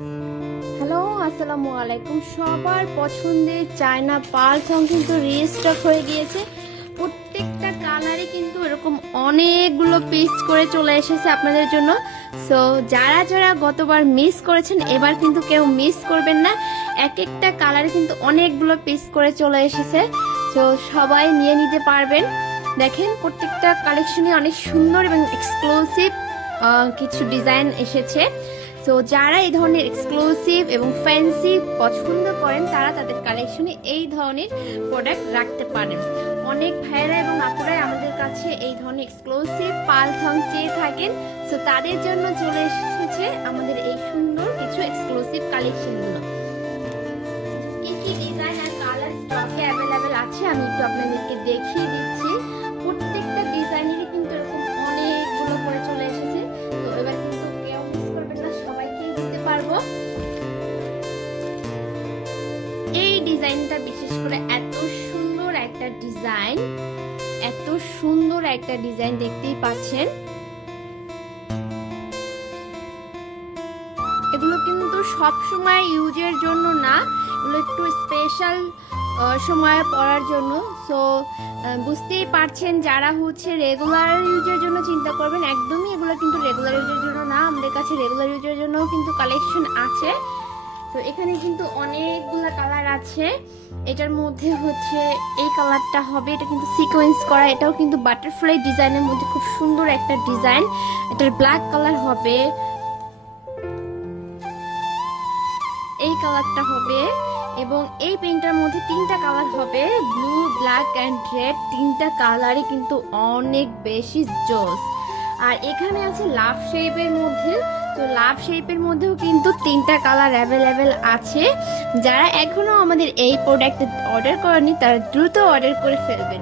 Hello, আসসালামু আলাইকুম। সবার পছন্দের চায়না পার্ল থং কিন্তু রিস্টক হয়ে গিয়েছে। প্রত্যেকটা কালারে কিন্তু এরকম অনেকগুলো পিস করে চলে এসেছে আপনাদের জন্য। সো যারা যারা গতবার মিস করেছেন এবার কিন্তু কেউ মিস করবেন না। এক একটা কালারে কিন্তু অনেকগুলো পিস করে চলে এসেছে। তো সবাই নিয়ে নিতে পারবেন। দেখেন প্রত্যেকটা কালেকশনে অনেক সুন্দর এবং এক্সক্লুসিভ কিছু ডিজাইন এসেছে। তো যারা এই ধরনের এক্সক্লুসিভ এবং ফ্যান্সি পছন্দ করেন তারা তাদের কালেকশনে এই ধরনের প্রোডাক্ট রাখতে পারেন। অনেক ভাইয়েরা এবং আপুরাই আমাদের কাছে এই ধরনের এক্সক্লুসিভ পার্ল থং চেয়ে থাকেন। তো তাদের জন্য চলে এসেছে আমাদের এই সুন্দর কিছু এক্সক্লুসিভ কালেকশনগুলো। কি কি ডিজাইন আর কালার স্টকে অ্যাভেলেবেল আছে আমি একটু আপনাদেরকে দেখিয়ে দিচ্ছি। প্রত্যেকটা ডিজাইনেরই কিন্তু এরকম অনেকগুলো করে চলে এসেছে। তো এবার কিন্তু কেউ মিস করবেন না, সবাইকে দিতে পারবো। এই ডিজাইনটা বিশেষ করে এত সুন্দর একটা ডিজাইন, এত সুন্দর একটা ডিজাইন দেখতেই পাচ্ছেন। এগুলো কিন্তু সব সময় ইউজের জন্য না, এগুলো একটু স্পেশাল সময় পরার জন্য। সো বুঝতেই পারছেন যারা হচ্ছে রেগুলার ইউজের জন্য চিন্তা করবেন, একদমই এগুলো কিন্তু রেগুলার ইউজের জন্য না। আমাদের কাছে রেগুলার ইউজের জন্য কিন্তু কালেকশন আছে। তো এখানে কিন্তু অনেকগুলো কালার আছে। এটার মধ্যে হচ্ছে এই কালারটা হবে, এটা কিন্তু সিকোয়েন্স করা, এটাও কিন্তু বাটারফ্লাই ডিজাইনের মধ্যে খুব সুন্দর একটা ডিজাইন। এটার ব্ল্যাক কালার হবে, এই কালারটা হবে, এবং এই পেইন্টটার মধ্যে তিনটা কালার হবে, ব্লু, ব্ল্যাক অ্যান্ড রেড। তিনটা কালারই কিন্তু অনেক বেশি জোস। আর এখানে আছে লাভ শেপের মধ্যে। তো লাভ শেপের মধ্যেও কিন্তু তিনটা কালার অ্যাভেলেবেল আছে। যারা এখনো আমাদের এই প্রোডাক্ট অর্ডার করেনি তারা দ্রুত অর্ডার করে ফেলবেন।